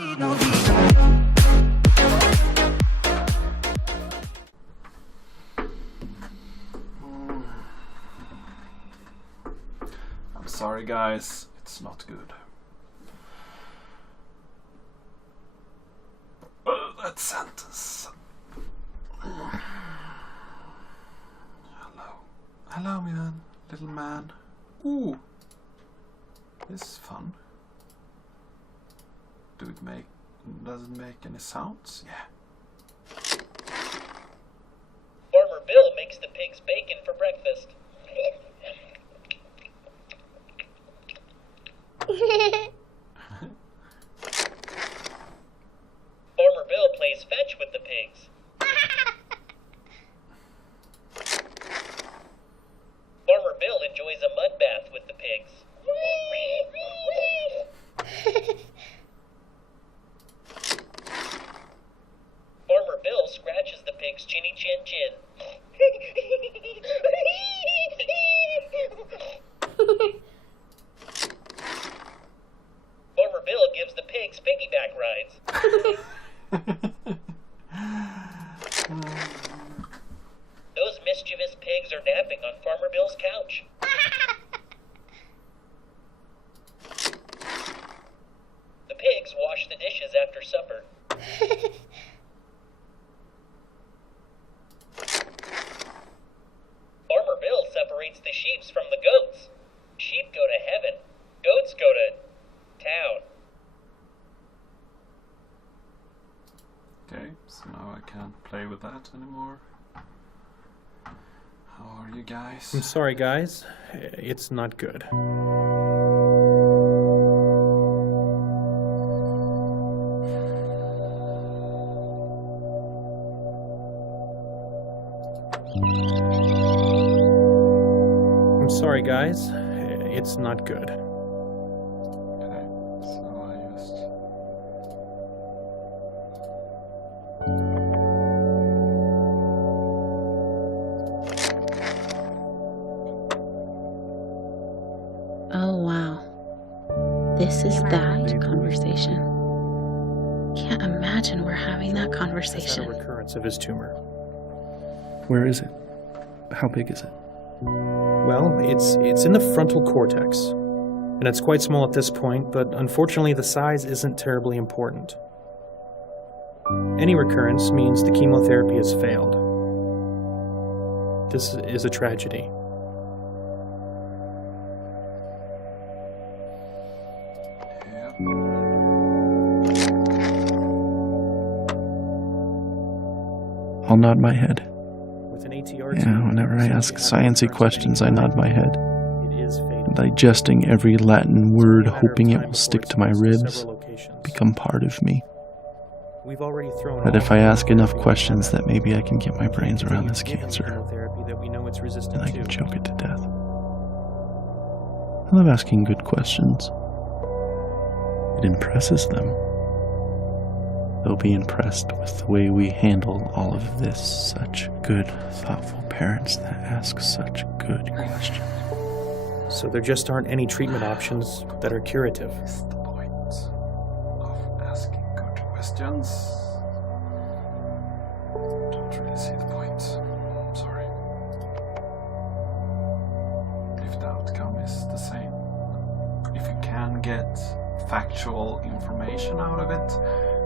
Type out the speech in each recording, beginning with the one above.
I'm sorry guys, it's not good. That sentence. Hello man, little man. Ooh, this is fun. Does it make any sounds? Yeah. Farmer Bill makes the pigs bacon for breakfast. Farmer Bill plays fetch with the pigs. Farmer Bill enjoys a mud bath with the pigs. Farmer Bill scratches the pig's chinny chin chin. Farmer Bill gives the pigs piggyback rides. Those mischievous pigs are napping on Farmer Bill's couch. The pigs wash the dishes after supper. Farmer Bill separates the sheep from the goats. Sheep go to heaven. Goats go to town. Okay, so now I can't play with that anymore. How are you guys? I'm sorry guys, it's not good. I'm sorry guys, it's not good. Okay, so I just... Oh wow. This is that conversation. Can't imagine we're having that He's conversation. had a recurrence of his tumor. Where is it? How big is it? Well, it's in the frontal cortex, and it's quite small at this point, but unfortunately the size isn't terribly important. Any recurrence means the chemotherapy has failed. This is a tragedy. I'll nod my head. With an ATR Yeah, whenever I ask sciencey questions, I nod my head, It is fatal. digesting every Latin word, It's a matter of hoping it time will before stick it to my spreads to ribs, several locations. become part of me. We've already thrown That all if I ask chemotherapy enough we questions, have that maybe I can get my brains around this given cancer, chemotherapy that we know it's resistant and I to. can choke it to death. I love asking good questions. It impresses them. They'll be impressed with the way we handle all of this. Such good, thoughtful parents that ask such good questions. So there just aren't any treatment options that are curative. What's the point of asking good questions? Don't really see the point. I'm sorry. If the outcome is the same. If you can get factual information out of it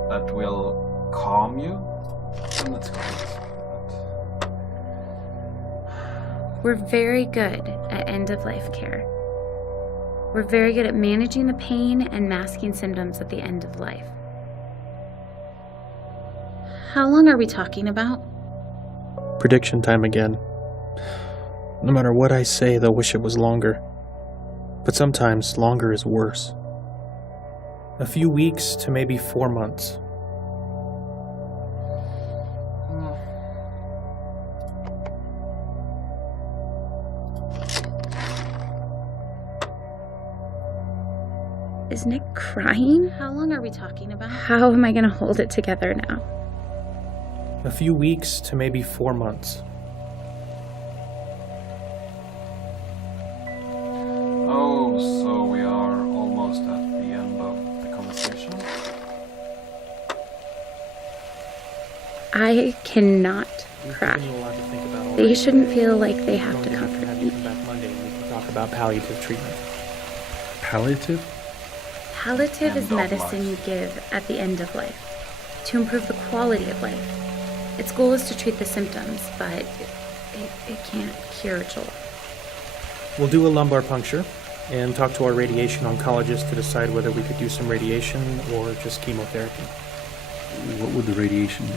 that will calm you, then that's great. We're very good at end-of-life care. We're very good at managing the pain and masking symptoms at the end of life. How long are we talking about? Prediction time again. No matter what I say, they'll wish it was longer. But sometimes longer is worse. A few weeks to maybe 4 months. Is Nick crying? How long are we talking about? How am I going to hold it together now? A few weeks to maybe 4 months. Oh, so we are almost at the end of the conversation? I cannot cry. Giving you a lot to think about They already. shouldn't feel like they have Maybe to we can comfort have you me. come back Monday and we can talk about palliative treatment. Palliative? Palliative is End of medicine you life. give at the end of life to improve the quality of life. Its goal is to treat the symptoms, but it can't cure joy. We'll do a lumbar puncture and talk to our radiation oncologist to decide whether we could do some radiation or just chemotherapy. What would the radiation do?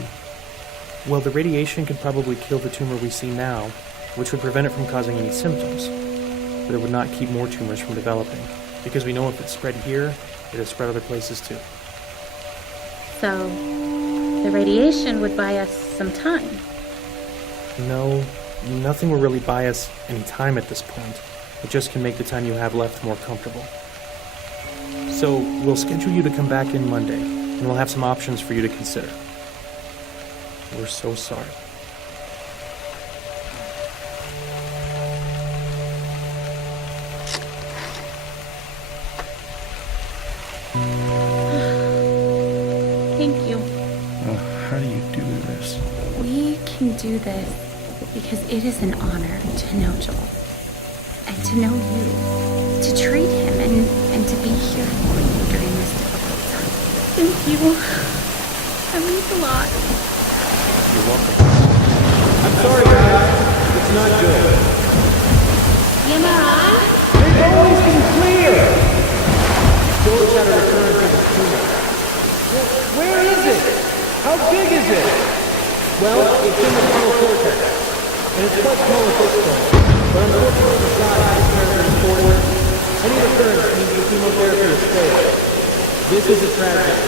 Well, the radiation could probably kill the tumor we see now, which would prevent it from causing any symptoms, but it would not keep more tumors from developing, because we know if it spread here, it has spread other places too. So, the radiation would buy us some time. No, nothing will really buy us any time at this point. It just can make the time you have left more comfortable. So, we'll schedule you to come back in Monday, and we'll have some options for you to consider. We're so sorry. Thank you. How do you do this? We can do this because it is an honor to know Joel and to know you, to treat him and to be here for you during this difficult time. Thank you. That means a lot. You're welcome. I'm sorry, guys. It's not good. Yamaran? They've always been clear! George had a recurrence of his tumor. Where is it? How big is it? Well, it's in the frontal cortex, and it's quite small at this point. But unfortunately, the size is very important. Any recurrence means the chemotherapy has failed. This is a tragedy.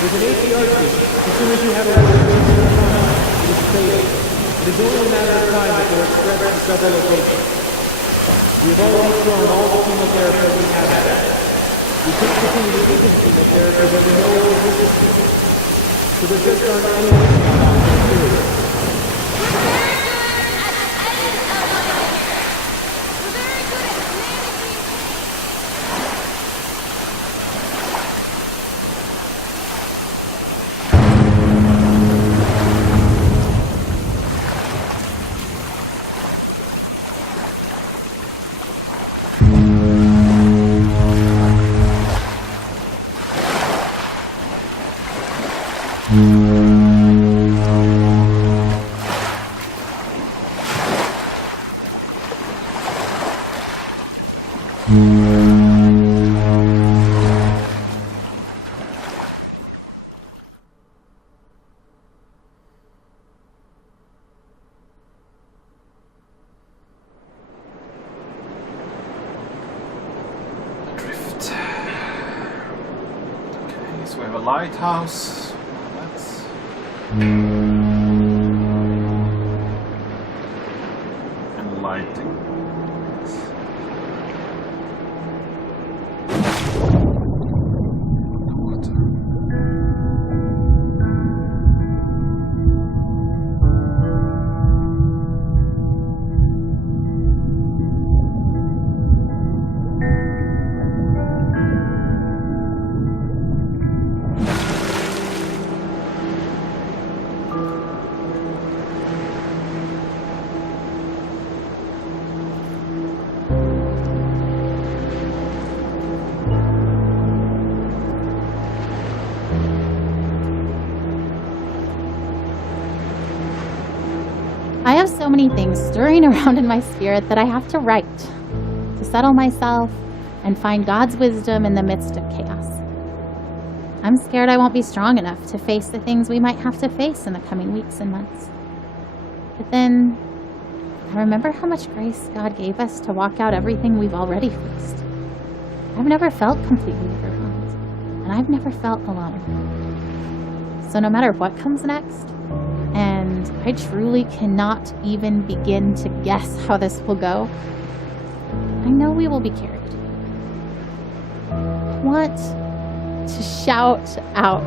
With an APRT, as soon as you have a recurrence in the trauma, it is fatal. It is only a matter of time before it spreads to several locations. We have already thrown all the chemotherapy we have at it. We can't continue to give him chemotherapy that we know is resistant to. So there just aren't any options to do it. Drift. Okay, so we have a lighthouse. That's and lighting. The water. I have so many things stirring around in my spirit that I have to write to settle myself and find God's wisdom in the midst of chaos. I'm scared I won't be strong enough to face the things we might have to face in the coming weeks and months. But then I remember how much grace God gave us to walk out everything we've already faced. I've never felt completely overwhelmed, and I've never felt alone. So no matter what comes next, and I truly cannot even begin to guess how this will go, I know we will be carried. I want to shout out,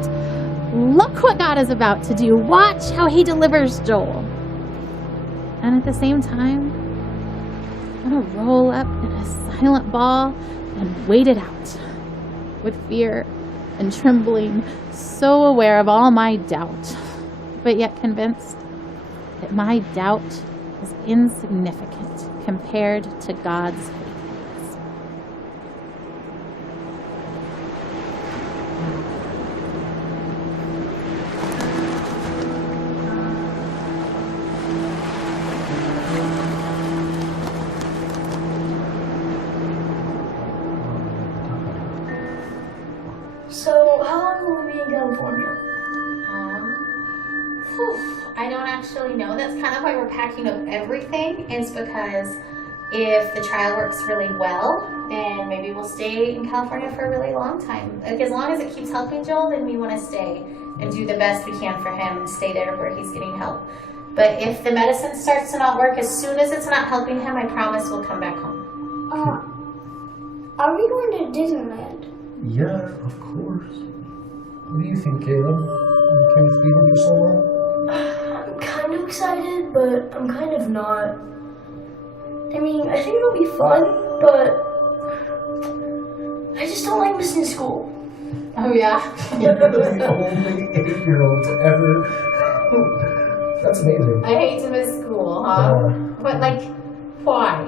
look what God is about to do. Watch how he delivers Joel. And at the same time, I want to roll up in a silent ball and wait it out with fear and trembling, so aware of all my doubt but yet convinced that my doubt is insignificant compared to God's faithfulness. So, how long will we be in California? I don't actually know. That's kind of why we're packing up everything, is because if the trial works really well, then maybe we'll stay in California for a really long time. Like, as long as it keeps helping Joel, then we want to stay and do the best we can for him and stay there where he's getting help. But if the medicine starts to not work, as soon as it's not helping him, I promise we'll come back home. Are we going to Disneyland? Yeah, of course. What do you think, Caleb? You okay with leaving for so long? I'm kind of excited, but I'm kind of not. I mean, I think it'll be fun, but I just don't like missing school. Oh, yeah? You're the only 8-year-old to ever... That's amazing. I hate to miss school, huh? But, like, why?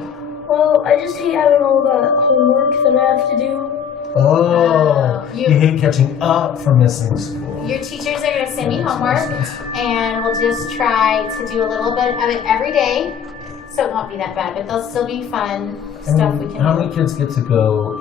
Well, I just hate having all that homework that I have to do. Oh, you- you hate catching up from missing school. Your teachers are going to send me homework, and we'll just try to do a little bit of it every day, so it won't be that bad, but there'll still be fun stuff we can How do. many kids get to go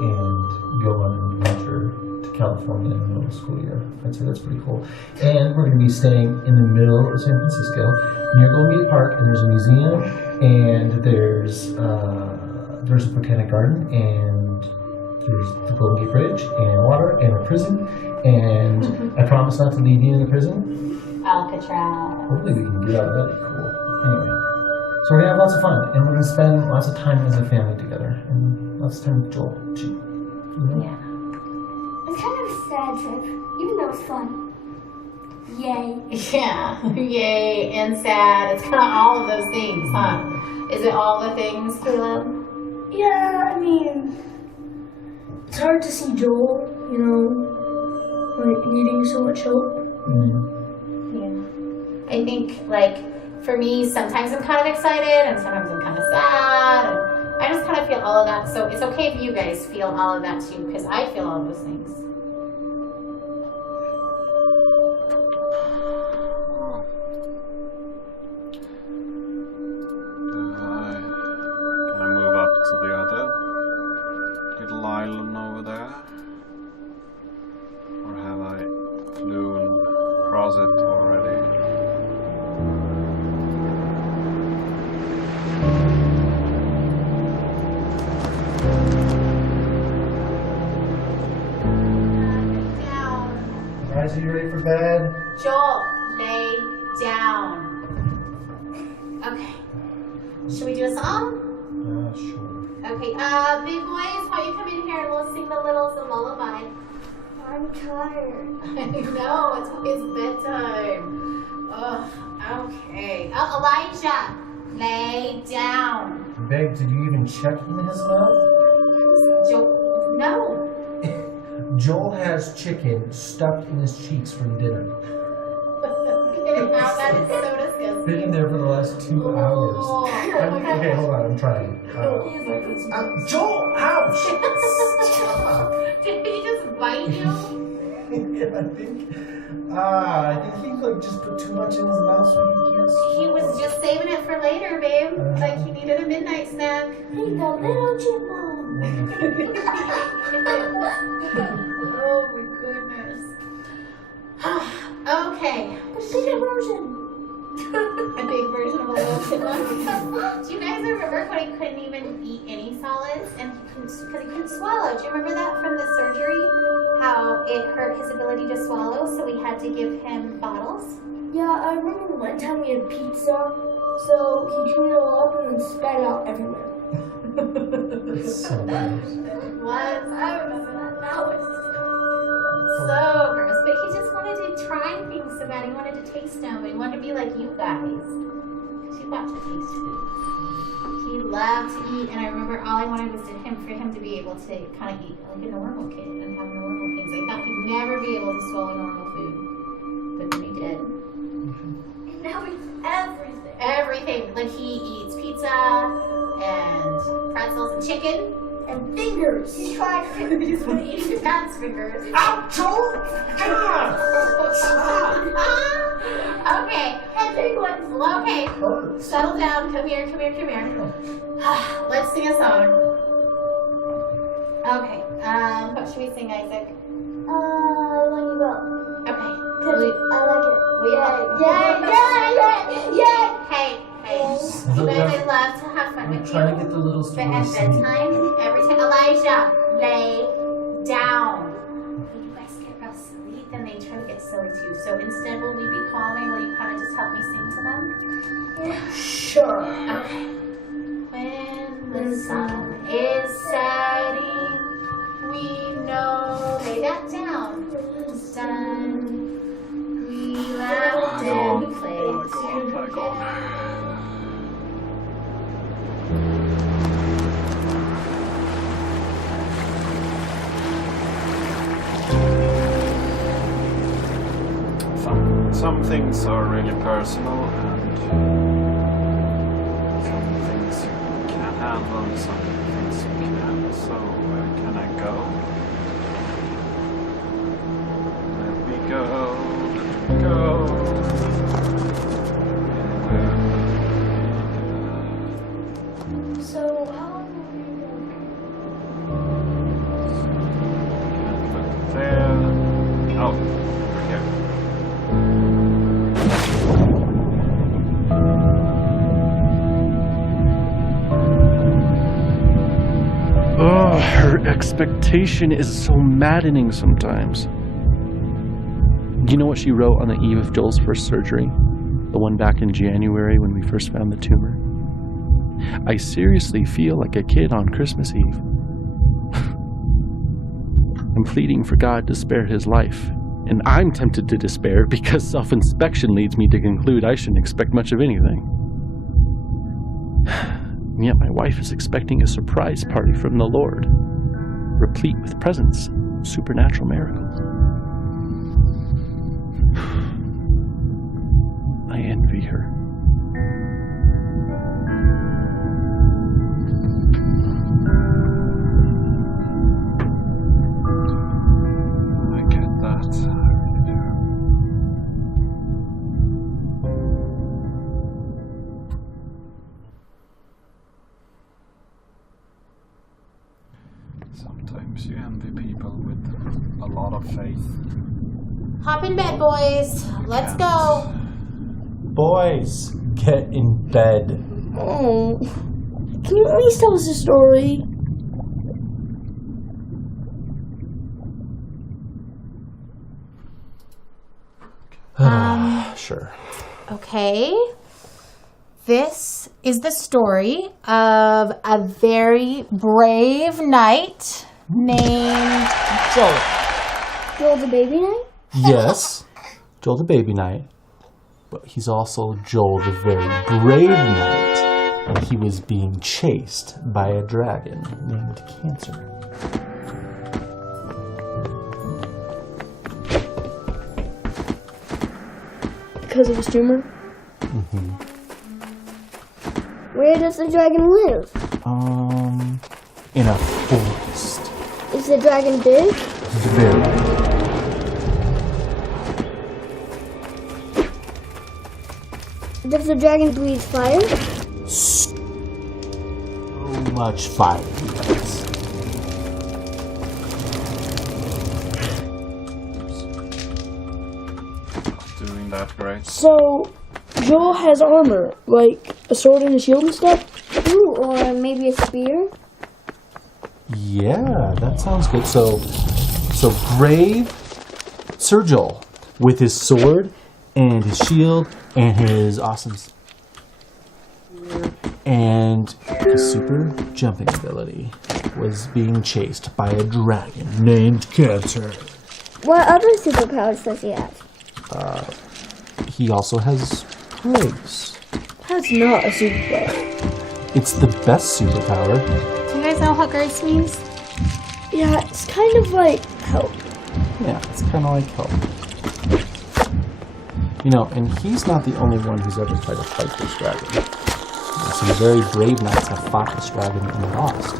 on an adventure to California in the middle of the school year? I'd say that's pretty cool. And we're going to be staying in the middle of San Francisco near Golden Gate Park, and there's a museum, and there's a botanic garden, and there's the Golden Gate Bridge, and water, and a prison, and I promise not to leave you in the prison. Alcatraz. Hopefully we can get out of that. That'd be cool. Anyway, so we're gonna have lots of fun, and we're gonna spend lots of time as a family together, and lots of time with Joel too. You know? Yeah. It's kind of a sad trip, even though it's fun. Yay. Yeah. Yay and sad. It's kind of all of those things, huh? Is it all the things, Caleb? Yeah, I mean, it's hard to see Joel, you know, like needing so much help. Yeah. I think, like, for me, sometimes I'm kind of excited and sometimes I'm kind of sad. And I just kind of feel all of that. So it's okay if you guys feel all of that too, because I feel all those things. Can I move up to the other little island over there? Or have I flown across it already? Down. Guys, are you ready for bed? Joel, lay down. Okay. Should we do a song? Sure. Okay, big boys, how you come in here and we'll sing the littles a lullaby. I'm tired. I know, it's bedtime. Ugh, okay. Oh, Elijah, lay down. Beg, did you even check in his mouth? No. Joel has chicken stuck in his cheeks from dinner. That is so disgusting. Been in there for the last 2 hours. Oh. Okay, hold on, I'm trying. Joel, ouch! Stop. Did he just bite you? Yeah, I think he like just put too much in his mouth so he can't swallow. He was just saving it for later, babe. Like he needed a midnight snack. Hey, the little chipmunk. Oh my goodness. Okay. The bigger version. A big version of a little chipmunk. Do you guys remember when he couldn't even eat any solids and because he couldn't swallow? Do you remember that from the surgery? How it hurt his ability to swallow, so we had to give him bottles? Yeah, I remember one time we had pizza, so he chewed it all up and then spat it out everywhere. It's so gross. What? I remember that. That was so gross. But he just wanted to try things so bad. He wanted to taste them. He wanted to be like you guys. Because you got to taste food. He loved to eat, and I remember all I wanted was for him to be able to kind of eat like a normal kid and have normal things. I thought he'd never be able to swallow normal food. But then he did. chicken. And fingers. He's trying to He's gonna eat your dad's fingers. Ow, Joel! God! Okay. And penguins. Okay. Settle down. Come here. Let's sing a song. Okay. What should we sing, Isaac? When you go. Okay. Cause I like it. Yeah. Hey. You guys love to have fun I'm with trying to you. get the little But story at bedtime, every time Elijah, lay down. When you guys get real silly, then they try to get silly too. So instead, will we be calming? Will you kind of just help me sing to them? Sure. Okay. When the sun is setting, we know. Lay that down. Sun. We laughed and played together. Some things are really personal, and some things you can handle, and some things you can't. So can I go? Let me go. So, how long Look there. Oh, here. Oh, her expectation is so maddening sometimes. You know what she wrote on the eve of Joel's first surgery? The one back in January when we first found the tumor? I seriously feel like a kid on Christmas Eve. I'm pleading for God to spare his life, and I'm tempted to despair because self-inspection leads me to conclude I shouldn't expect much of anything. And yet my wife is expecting a surprise party from the Lord, replete with presents, supernatural miracles. I envy her. I get that. I really do. Sometimes you envy people with a lot of faith. Hop in bed, boys. Let's go. Boys, get in bed. Oh, can you at least tell us a story? Sure. Okay. This is the story of a very brave knight named Joel. Joel the baby knight? Yes, Joel the baby knight. But he's also Joel the very brave knight. And he was being chased by a dragon named Cancer. Because of his tumor? Mm-hmm. Where does the dragon live? In a forest. Is the dragon big? Very big. Does the dragon breathe fire? So much fire. Yes. Doing that great. So, Joel has armor, like a sword and a shield and stuff? Ooh, or maybe a spear? Yeah, that sounds good. So brave Sir Joel with his sword and his shield and his awesome and his super jumping ability was being chased by a dragon named Cancer. What other superpowers does he have? He also has grace. That's not a superpower. It's the best superpower. Do you guys know what grace means? Yeah, it's kind of like help. Yeah, it's kind of like help. You know, and he's not the only one who's ever tried to fight this dragon. Some very brave knights have fought this dragon and lost.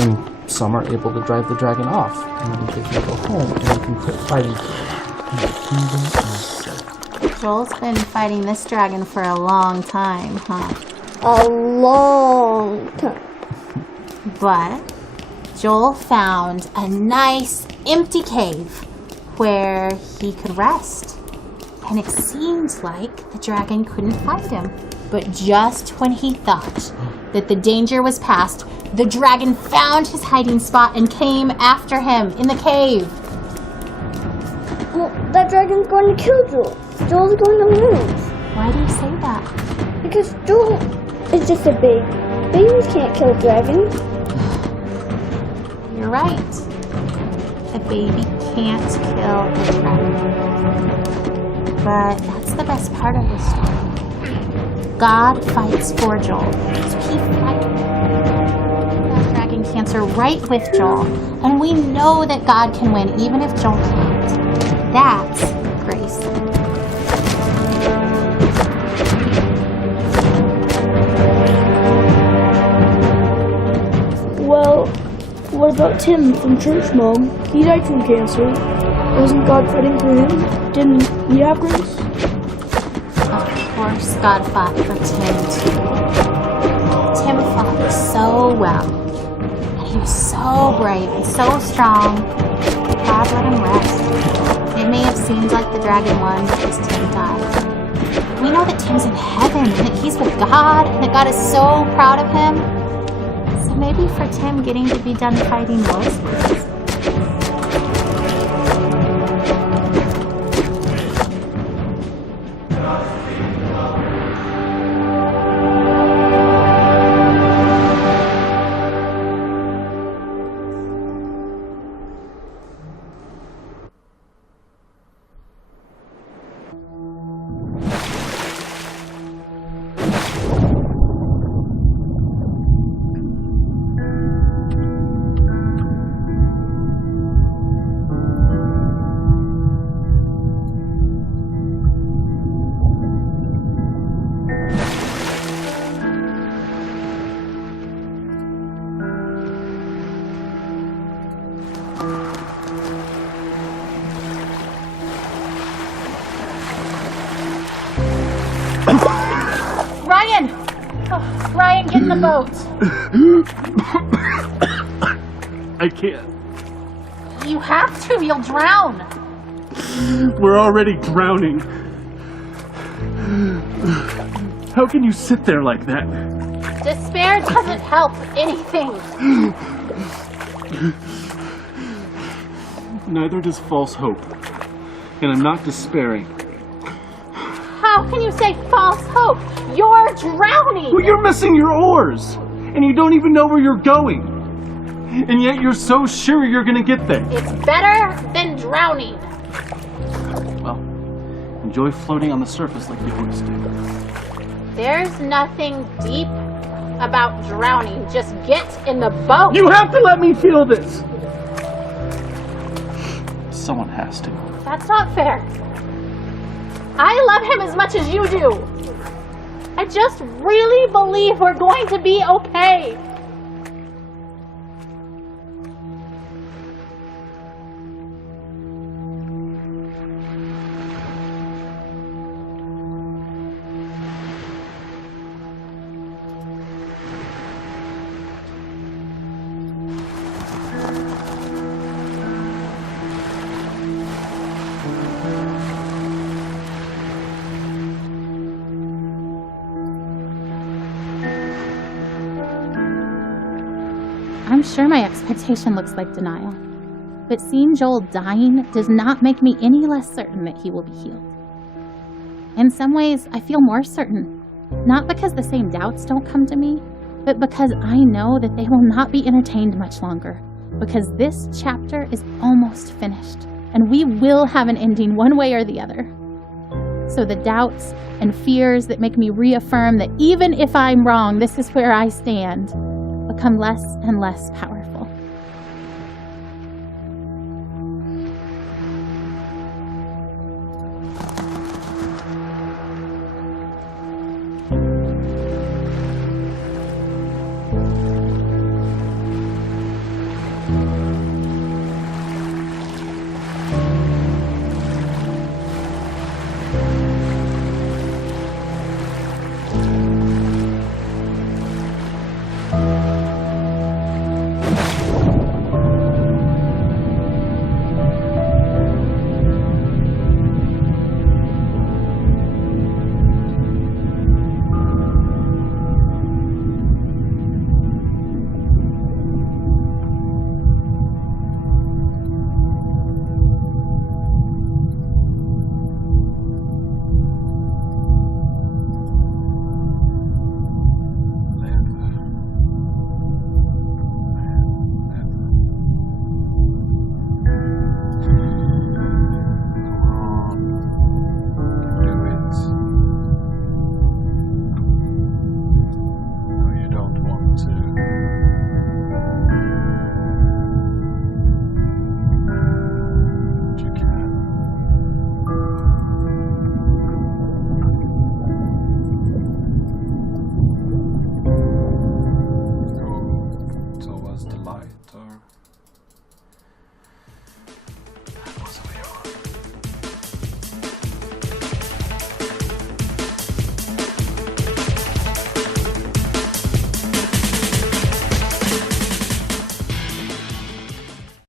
And some are able to drive the dragon off, and they can go home and they can quit fighting in the kingdom of Sith. Joel's been fighting this dragon for a long time, huh? A long time. But Joel found a nice empty cave where he could rest. And it seemed like the dragon couldn't find him. But just when he thought that the danger was past, the dragon found his hiding spot and came after him in the cave. Well, that dragon's going to kill Joel. Joel's going to lose. Why do you say that? Because Joel is just a baby. Babies can't kill dragons. You're right. A baby can't kill a dragon. But that's the best part of the story. God fights for Joel. So he fights that dragon cancer right with Joel. And we know that God can win even if Joel can't. That's grace. Well, what about Tim from Church Mom? He died from cancer. Wasn't God fighting for him? Didn't he have grace? Of course God fought for Tim too. Tim fought so well. And he was so brave and so strong. God let him rest. It may have seemed like the dragon won because Tim died. We know that Tim's in heaven and that he's with God and that God is so proud of him. So maybe for Tim, getting to be done fighting was grace. Ryan! Oh, Ryan, get in the boat. I can't. You have to, you'll drown. We're already drowning. How can you sit there like that? Despair doesn't help anything. Neither does false hope. And I'm not despairing. How can you say false hope? You're drowning. Well, you're missing your oars. And you don't even know where you're going. And yet you're so sure you're gonna get there. It's better than drowning. Well, enjoy floating on the surface like you always do. There's nothing deep about drowning. Just get in the boat. You have to let me feel this. Someone has to. That's not fair. I love him as much as you do. I just really believe we're going to be okay. I'm sure my expectation looks like denial, but seeing Joel dying does not make me any less certain that he will be healed. In some ways, I feel more certain, not because the same doubts don't come to me, but because I know that they will not be entertained much longer, because this chapter is almost finished, and we will have an ending one way or the other. So the doubts and fears that make me reaffirm that even if I'm wrong, this is where I stand, become less and less powerful.